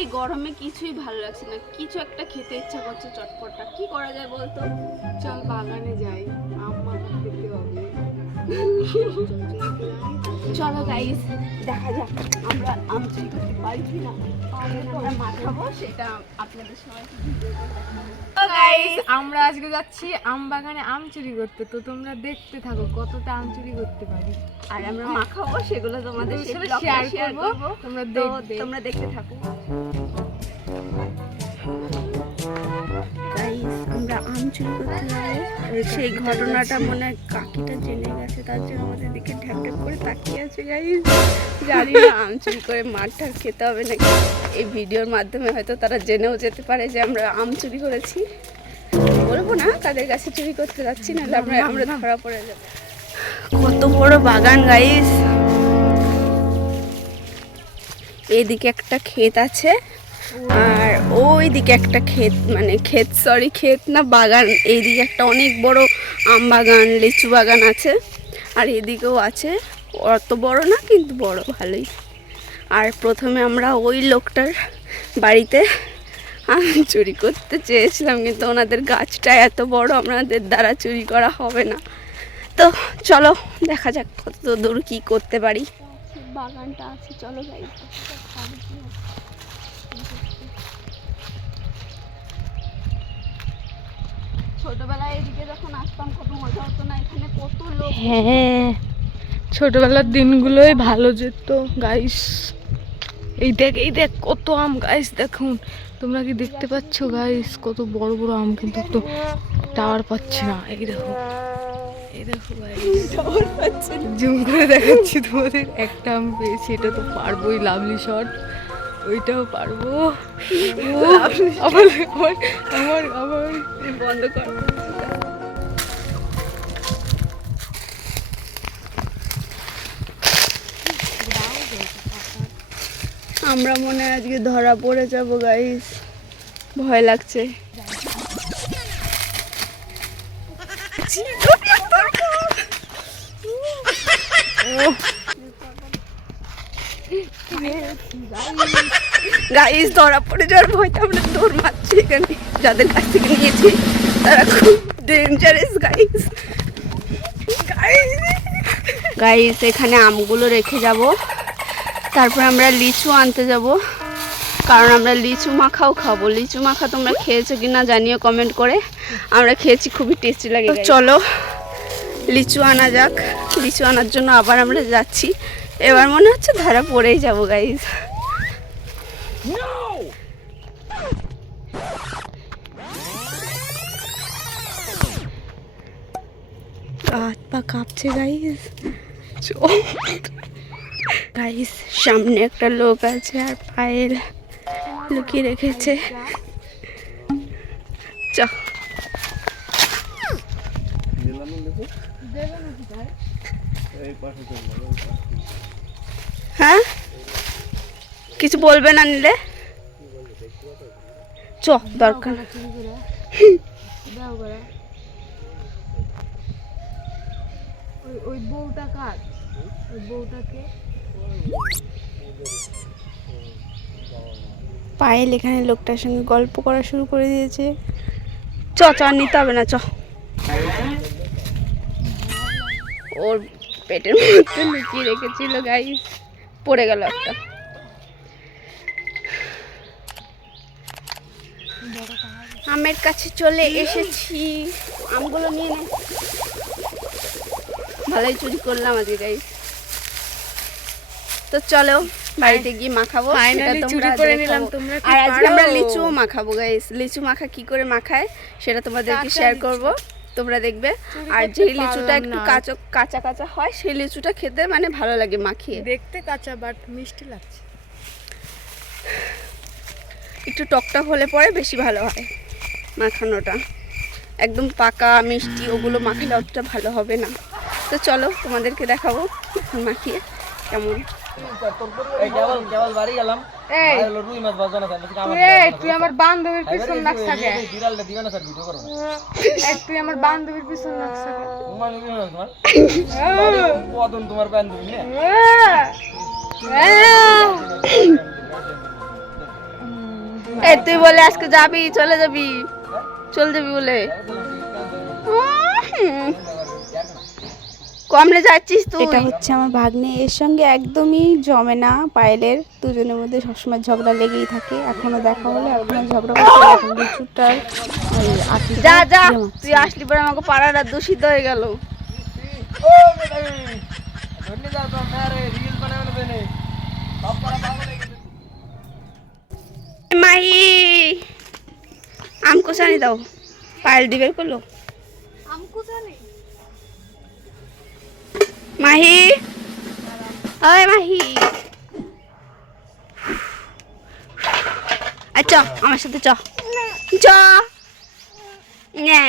এই গরমে কিছুই ভালো লাগছে না। কিছু একটা খেতে ইচ্ছা করছে চটপটটা কি করা যায় বলতো? চল বাগানে যাই। আম বাগান খেতে হবে চলো গাইস দেখা যাক আমরা আম চুরি করতে পারি কি না আমরা সেটা আপনাদের সবাইকে গাইস আমরা আজকে যাচ্ছি আম বাগানে আম চুরি করতে। তো তোমরা দেখতে থাকো কতটা আম চুরি করতে পারি। আর আমরা মাখাবো সেগুলো তোমাদের শেয়ার করব, তোমরা তোমরা দেখতে থাকো। আম চুরি করতে যাব। সেই ঘটনাটা মনে হয় কাকিটা জেনে গেছে তার জন্য আমাদের দিকে ঢ্যাপ ঢ্যাপ করে তাকিয়ে আছে গাইস জানি না আম চুরি করে মারটা খেতে হবে নাকি? এই ভিডিওর মাধ্যমে হয়তো তারা জেনেও যেতে পারে যে আমরা আম চুরি করেছি। বলব না তাদের কাছে চুরি করতে যাচ্ছি নাহলে আমরা আমরা ধরা পড়ে যাব। কত বড় বাগান গাইস এদিকে একটা ক্ষেত আছে। আর ওই দিকে একটা ক্ষেত মানে ক্ষেত সরি ক্ষেত না, বাগান। এইদিকে একটা অনেক বড় আম বাগান, লিচু বাগান আছে। আর এদিকেও আছে। অত বড় না, কিন্তু বড়, ভালোই। আর প্রথমে আমরা ওই লোকটার বাড়িতে আম চুরি করতে চেয়েছিলাম, কিন্তু ওনাদের গাছটা এত বড়, আমাদের দ্বারা চুরি করা হবে না। তো চলো, দেখা যাক কত দূর কি করতে পারি। বাগানটা আছে, চলো যাই। ছোটবেলায় এদিকে যখন আসতাম কত মজা হতো না এখানে কত লোক হ্যাঁ ছোটবেলার দিনগুলোই ভালো যেত গাইস এই দেখ এই দেখ কত আম গাইস দেখুন। তোমরা কি দেখতে পাচ্ছ গাইস কত বড় বড় আম কিন্তু তো টাওয়ার পাচ্ছি না। এই দেখো এই দেখো জুম করে দেখাচ্ছি তোমাদের। একটা আম পেয়েছি এটা তো পারবোই লাভলি শট ওইটাও পারব। আমার আমার আমার বন্ধ কর আমরা মনে হয় আজকে ধরা পড়ে যাব গাইস ভয় লাগছে। গাইস ধরা পড়ে যাওয়ার ভয়তে আমরা দৌড় মারছি এখানে। যাদের কাছ থেকে নিয়েছি তারা খুব ডেঞ্জারাস গাইস গাইস এখানে আমগুলো রেখে যাব। তারপর আমরা লিচু আনতে যাব। কারণ আমরা লিচু মাখাও খাব। লিচু মাখা তোমরা খেয়েছো কি না জানিও কমেন্ট করে। আমরা খেয়েছি খুবই টেস্টি লাগে চলো লিচু আনা যাক। লিচু আনার জন্য আবার আমরা যাচ্ছি। এবার মনে হচ্ছে ধরা পড়েই যাব গাইস হাত পা কাঁপছে গাইস গাইস সামনে একটা লোক আছে আর পায়েল লুকিয়ে রেখেছে। চ হ্যাঁ? কিছু বলবে না নিলে? চ, দরকার ওই বউটা কার ওই বউটাকে পায়েল এখানে লোকটার সঙ্গে গল্প করা শুরু করে দিয়েছে। চ চ নিতে হবে না, চ। ওর পেটের মধ্যে লুকিয়ে রেখেছিল গাইস পড়ে গেল একটা। আমের কাছে চলে এসেছি। আমগুলো নিয়ে নে। ভালোই চুরি করলাম আজকে গাইস তো চলো বাড়িতে গিয়ে মাখাবো। সেটা Finally তোমরা করে নিলাম, তোমরা আর আজকে আমরা? লিচুও মাখাবো গাইস লিচু মাখা কি করে মাখায় সেটা তোমাদেরকে শেয়ার লিচু। করব। তোমরা দেখবে। আর যে লিচুটা একটু। কাঁচা কাঁচা কাঁচা হয় সেই লিচুটা খেতে মানে ভালো লাগে মাখিয়ে। দেখতে কাঁচা বাট মিষ্টি লাগছে। একটু টকটক হলে পরে বেশি ভালো হয় মাখানোটা। একদম পাকা মিষ্টি ওগুলো মাখালে অতটা ভালো হবে না। তো চলো তোমাদেরকে দেখাবো মাখিয়ে কেমন। এই কেবল কেবল বাড়ি গেলাম। এই। রুই মাছ আমার এই তুই আমার বান্ধবীর পিছন লাগছ কে বিড়ালটা দিবে না স্যার ভিডিও করব এই তুই আমার বান্ধবীর পিছন লাগছ কে তোমার রুই মাছ তোমার? কদন তোমার বান্ধবী না। এই তুই বলে আজকে যাবি চলে যাবি। চলে যাবি বলে। উম, কমলে যাচ্ছিস তুই? এটা হচ্ছে আমার ভাগ্নে। এর সঙ্গে একদমই জমে না পায়েলের। দুজনের মধ্যে সবসময় ঝগড়া লেগেই থাকে। এখনও দেখা হলে এখনও ঝগড়া করছে লিচুটার যা যা তুই আসলি পরে আমাকে পাড়াটা দূষিত হয়ে গেল। মাহি আমকো সানি দাও। পায়েল দিবে করল। আমকো সানি মাহি। ওই মাহি। আচ্ছা আমার সাথে চ। চ। নে।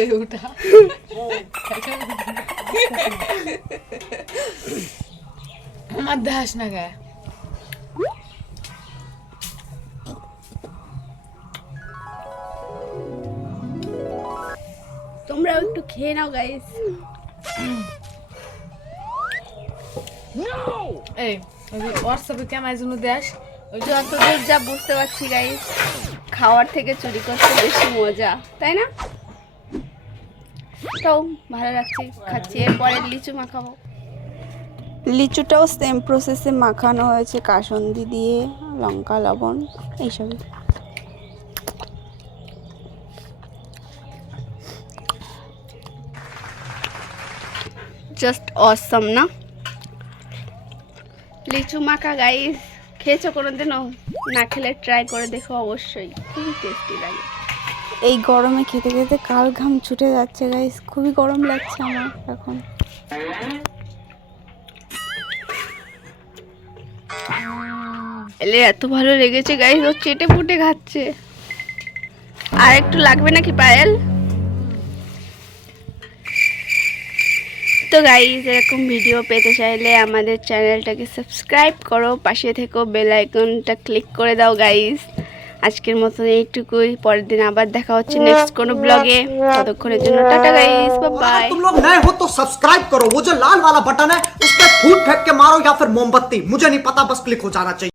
হয়ে ওঠা। আমার দাস না গায়ে। তোমরাও একটু খেয়ে নাও গাইস এই হোয়াটসঅ্যাপে কেমন জন্য দেশ ওই যে যতদূর যা বুঝতে পারছি গাইস খাওয়ার থেকে চুরি করতে বেশি মজা তাই না? তাও ভালো লাগছে খাচ্ছি। এরপরে লিচু মাখাবো। লিচুটাও সেম প্রসেসে মাখানো হয়েছে কাসন্দি দিয়ে লঙ্কা লবণ এইসবই। জাস্ট অসম না? লিচু মাখা গাইস খেয়েছো কোনোদিনও? না খেলে ট্রাই করে দেখো অবশ্যই। খুবই টেস্টি লাগে। এই গরমে খেতে খেতে কাল ঘাম ছুটে যাচ্ছে গাইস খুবই গরম লাগছে আমার এখন। এলে এত ভালো লেগেছে গাইস ও চেটে ফুটে খাচ্ছে। আর একটু লাগবে নাকি পায়েল? তো গাইজ এরকম ভিডিও পেতে চাইলে আমাদের চ্যানেলটাকে সাবস্ক্রাইব করো, পাশে থেকেও বেল আইকনটা ক্লিক করে দাও গাইজ আজকের মতন এইটুকুই পরের দিন আবার দেখা হচ্ছে নেক্সট কোনো ব্লগে ততক্ষণের জন্য টাটা গাইজ বাই तुम लोग नए हो तो सब्सक्राइब करो वो जो लाल वाला बटन है उस पर फूट फेंक के मारो या फिर मोमबत्ती मुझे नहीं पता बस क्लिक हो जाना चाहिए